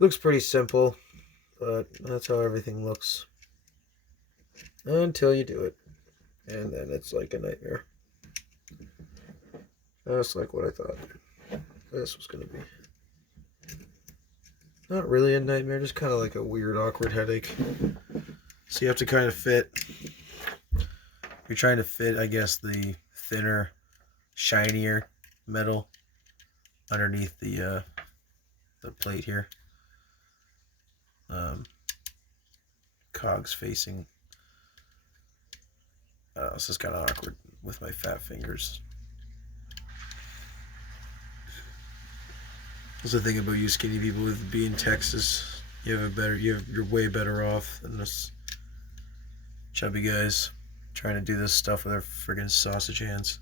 Looks pretty simple, but that's how everything looks until you do it. And then it's like a nightmare. That's like what I thought this was going to be. Not really a nightmare, just kind of like a weird, awkward headache. So you have to kind of fit. You're trying to fit, I guess, the thinner, shinier metal underneath the plate here. Cogs facing. This is kind of awkward with my fat fingers. That's the thing about you skinny people with being Texas. You're way better off than us chubby guys trying to do this stuff with our friggin' sausage hands.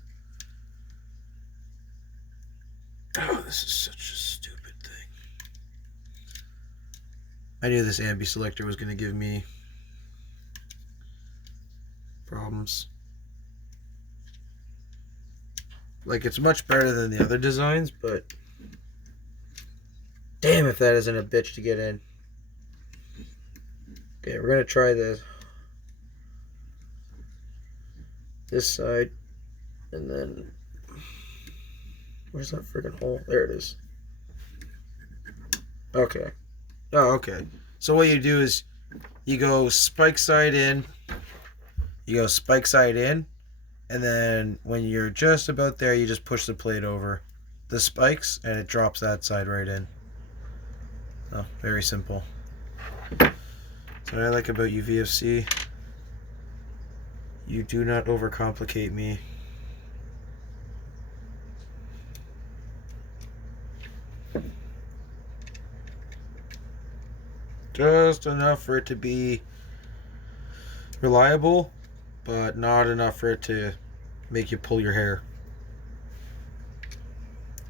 Oh, this is such a stupid thing. I knew this ambi selector was going to give me problems. Like, it's much better than the other designs, but damn if that isn't a bitch to get in. Okay, we're going to try this side, and then where's that friggin' hole? There it is. Okay. Oh, okay. So what you do is you go spike side in, and then when you're just about there, you just push the plate over the spikes, and it drops that side right in. Oh, very simple. So what I like about you, VFC, you do not overcomplicate me. Just enough for it to be reliable, but not enough for it to make you pull your hair.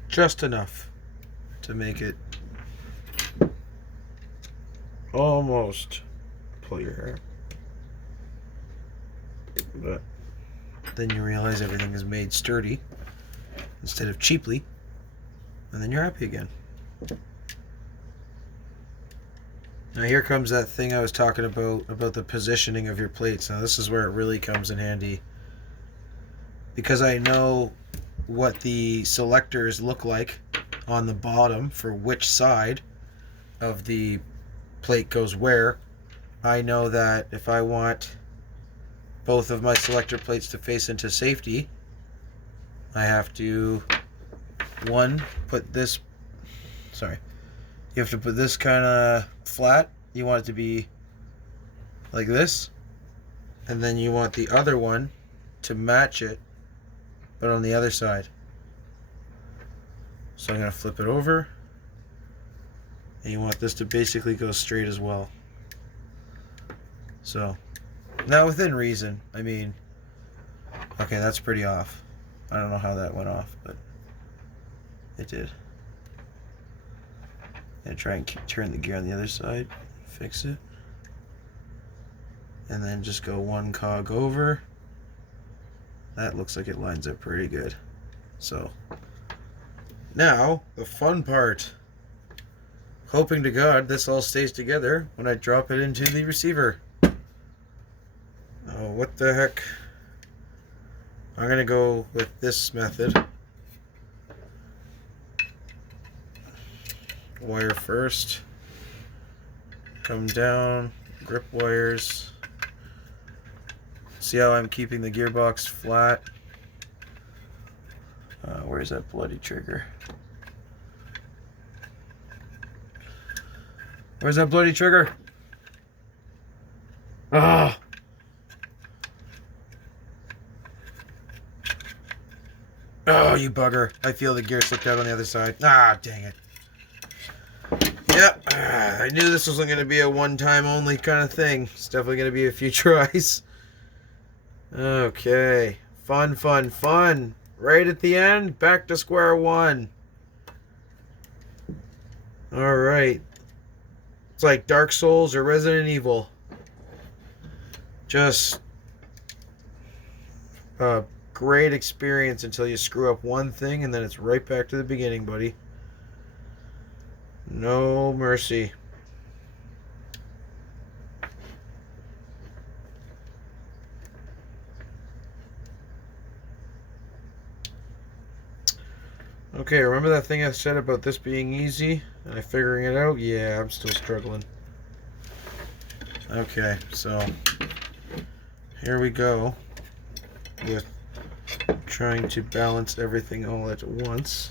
Just enough to make it almost pull your hair. But then you realize everything is made sturdy instead of cheaply, and then you're happy again. Now here comes that thing I was talking about the positioning of your plates. Now this is where it really comes in handy, because I know what the selectors look like on the bottom for which side of the plate goes where. I know that if I want both of my selector plates to face into safety, I have to put this you have to put this kind of flat. You want it to be like this, and then you want the other one to match it, but on the other side. So I'm going to flip it over, and you want this to basically go straight as well. So, now within reason. I mean, okay, that's pretty off. I don't know how that went off, but it did. And try and turn the gear on the other side, fix it, and then just go one cog over. That looks like it lines up pretty good. So now the fun part. Hoping to God this all stays together when I drop it into the receiver. Oh, what the heck? I'm gonna go with this method. Wire first, come down, grip wires. See how I'm keeping the gearbox flat? Where's that bloody trigger? Where's that bloody trigger? Ah! Oh, you bugger. I feel the gear slipped out on the other side. Ah, dang it. Yep, I knew this wasn't going to be a one-time only kind of thing. It's definitely going to be a few tries. Okay. Fun, fun, fun. Right at the end, back to square one. Alright. It's like Dark Souls or Resident Evil. Just a great experience until you screw up one thing, and then it's right back to the beginning, buddy. No mercy. Okay, remember that thing I said about this being easy and I figuring it out? Yeah, I'm still struggling. Okay, so here we go with trying to balance everything all at once.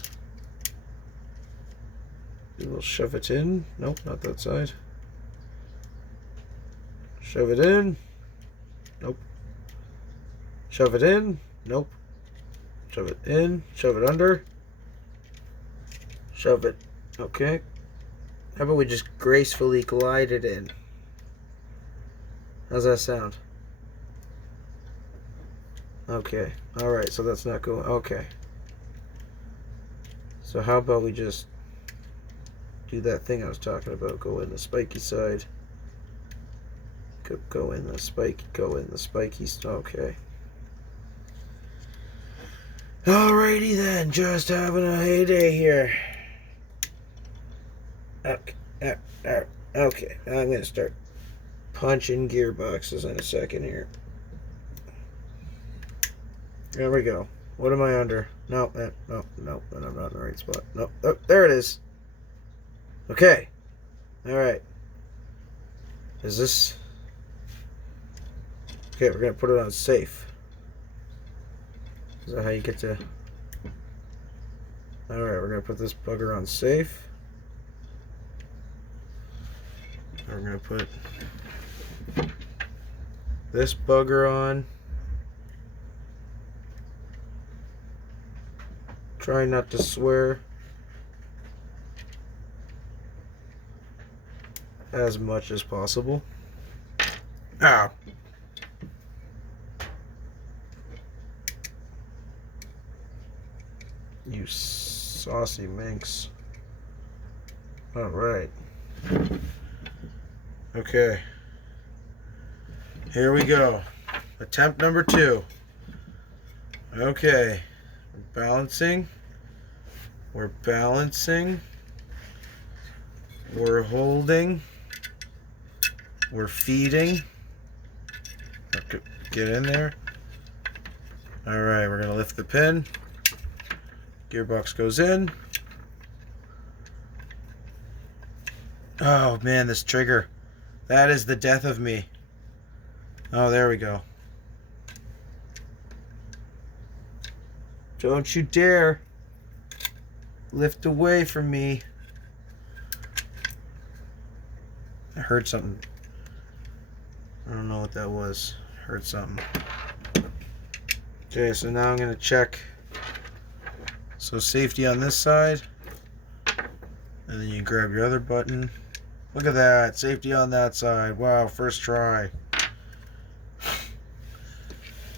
We'll shove it in. Nope, not that side. Shove it in. Nope. Shove it in. Nope. Shove it in. Shove it under. Shove it. Okay. How about we just gracefully glide it in? How's that sound? Okay. Alright, so that's not going. Okay. So how about we just do that thing I was talking about? Go in the spiky side. Go in the spiky. Go in the spiky. Okay. Alrighty then. Just having a heyday here. Okay. I'm going to start punching gearboxes in a second here. There we go. What am I under? No, no, and I'm not in the right spot. No, oh, there it is. Okay. Alright. Is this... Okay, we're going to put it on safe. Is that how you get to... Alright, we're going to put this bugger on safe. We're going to put this bugger on. Try not to swear as much as possible. Ah. You saucy minx. Alright. Okay. Here we go. Attempt number 2. Okay. We're balancing. We're balancing. We're holding. We're feeding. Okay, get in there. Alright, we're going to lift the pin. Gearbox goes in. Oh man, this trigger. That is the death of me. Oh, there we go. Don't you dare lift away from me. I heard something. I don't know what that was. Heard something. Okay, so now I'm going to check. So safety on this side. And then you grab your other button. Look at that. Safety on that side. Wow, first try.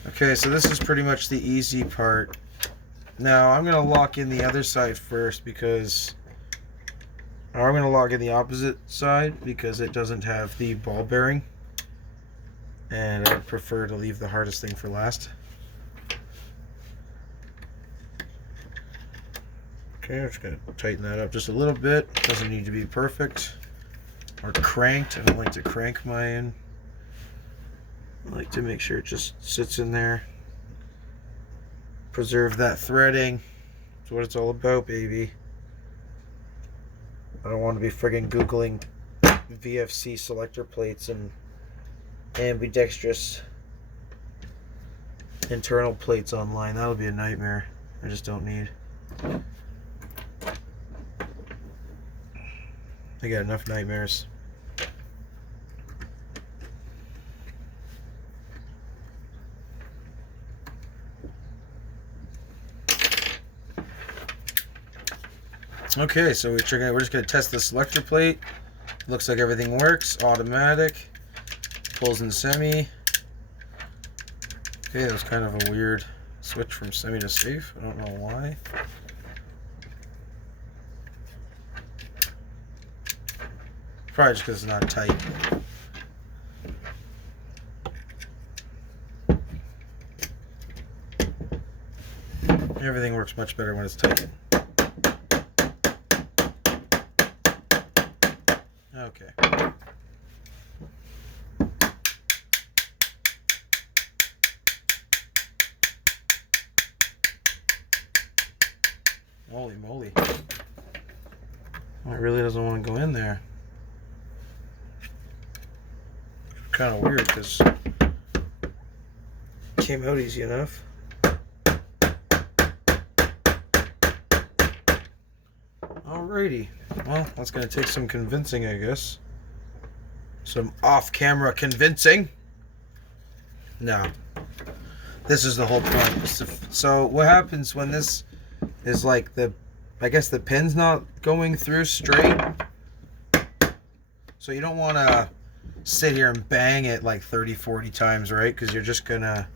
Okay, so this is pretty much the easy part. Now, I'm going to lock in the other side first because... Or I'm going to lock in the opposite side because it doesn't have the ball bearing. And I prefer to leave the hardest thing for last. Okay, I'm just going to tighten that up just a little bit. Doesn't need to be perfect. Or cranked. I don't like to crank mine. I like to make sure it just sits in there. Preserve that threading. That's what it's all about, baby. I don't want to be friggin' Googling VFC selector plates and ambidextrous internal plates online. That'll be a nightmare. I just don't need. I got enough nightmares. Okay, so we're just going to test the selector plate. Looks like everything works. Automatic. Pulls in semi. Okay, that was kind of a weird switch from semi to safe. I don't know why. Probably just because it's not tight. Everything works much better when it's tight. Okay. Holy moly. Well, it really doesn't want to go in there. Kind of weird because it came out easy enough. Alrighty. Well, that's going to take some convincing, I guess. Some off-camera convincing. No. This is the whole point. So what happens when this is like I guess the pin's not going through straight. So you don't want to sit here and bang it like 30, 40 times, right? Because you're just going to...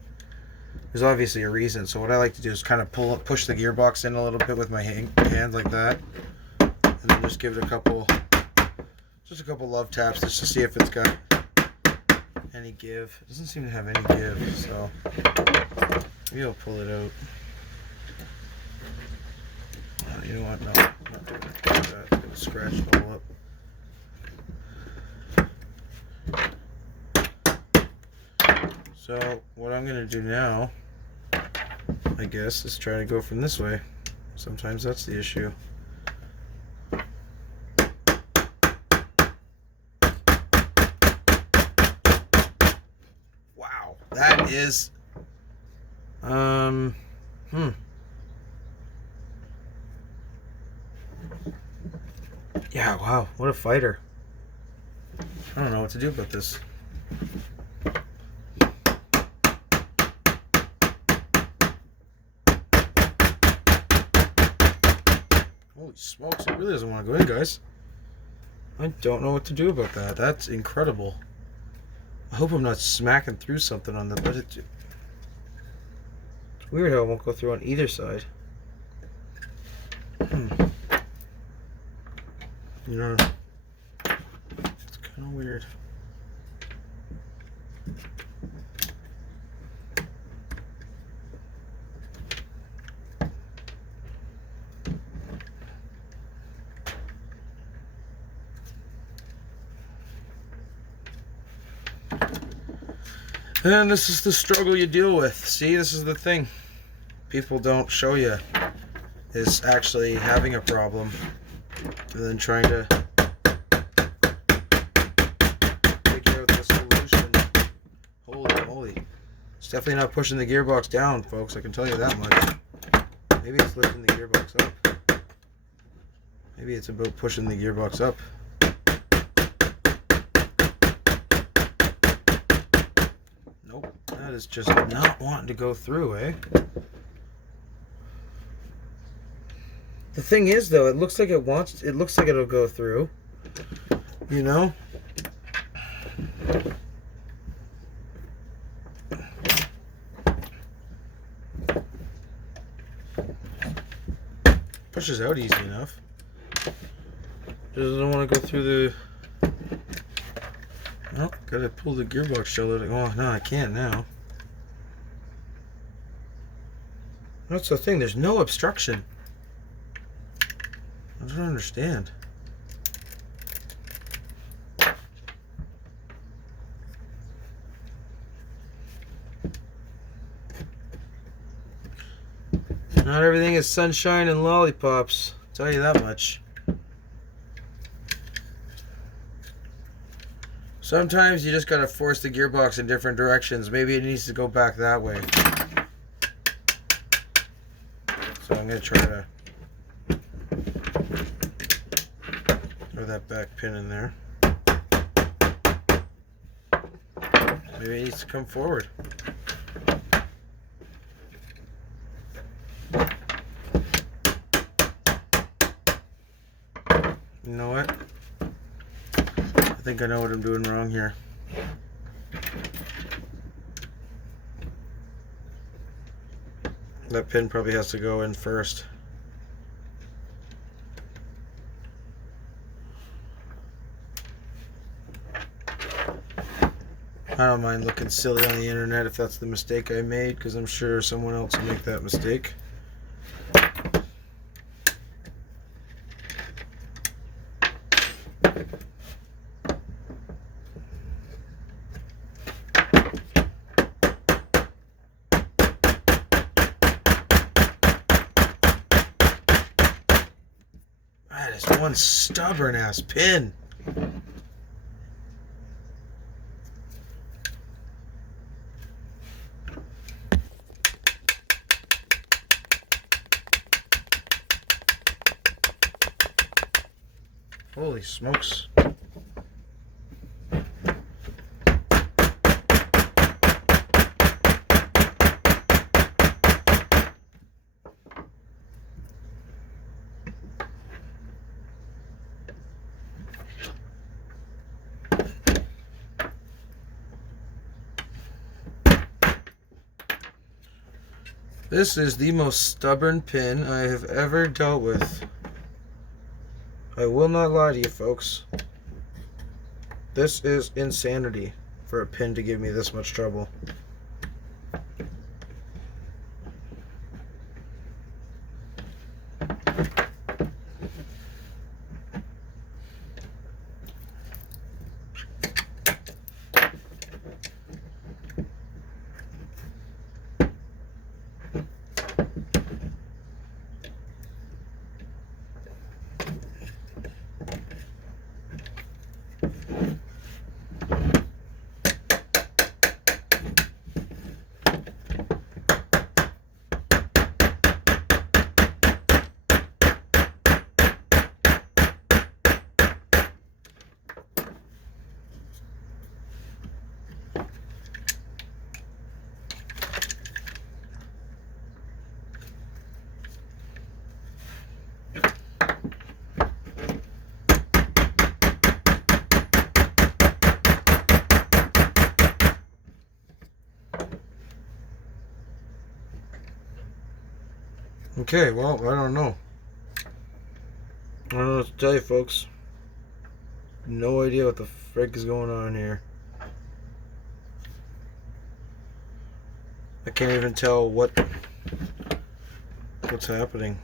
There's obviously a reason. So what I like to do is kind of push the gearbox in a little bit with my hand like that. And then just give it a couple love taps just to see if it's got any give. It doesn't seem to have any give, so maybe I'll pull it out. You know what? No, I'm not doing that. It's gonna scratch it all up. So what I'm gonna do now, I guess, is try to go from this way. Sometimes that's the issue. Wow, that is yeah, wow, what a fighter. I don't know what to do about this. Holy smokes, it really doesn't want to go in, guys. I don't know what to do about that. That's incredible. I hope I'm not smacking through something on the... But it's weird how it won't go through on either side. You know, it's kind of weird. And this is the struggle you deal with. See, this is the thing people don't show you, is actually having a problem and then trying to figure out the solution. Holy moly. It's definitely not pushing the gearbox down, folks, I can tell you that much. Maybe it's lifting the gearbox up. Maybe it's about pushing the gearbox up. Nope, that is just not wanting to go through, eh? The thing is, though, it looks like it looks like it'll go through. You know? Pushes out easy enough. Doesn't want to go through the... Oh, gotta pull the gearbox shell out. Oh, no, I can't now. That's the thing, there's no obstruction. I don't understand. Not everything is sunshine and lollipops, I'll tell you that much. Sometimes you just gotta force the gearbox in different directions. Maybe it needs to go back that way. So I'm gonna try to throw that back pin in there. Maybe it needs to come forward. You know what? I think I know what I'm doing wrong here. That pin probably has to go in first. I don't mind looking silly on the internet if that's the mistake I made, because I'm sure someone else will make that mistake. It's one stubborn ass pin. Holy smokes. This is the most stubborn pin I have ever dealt with. I will not lie to you folks. This is insanity for a pin to give me this much trouble. Okay, well, I don't know. I don't know what to tell you, folks. No idea what the frick is going on here. I can't even tell what's happening.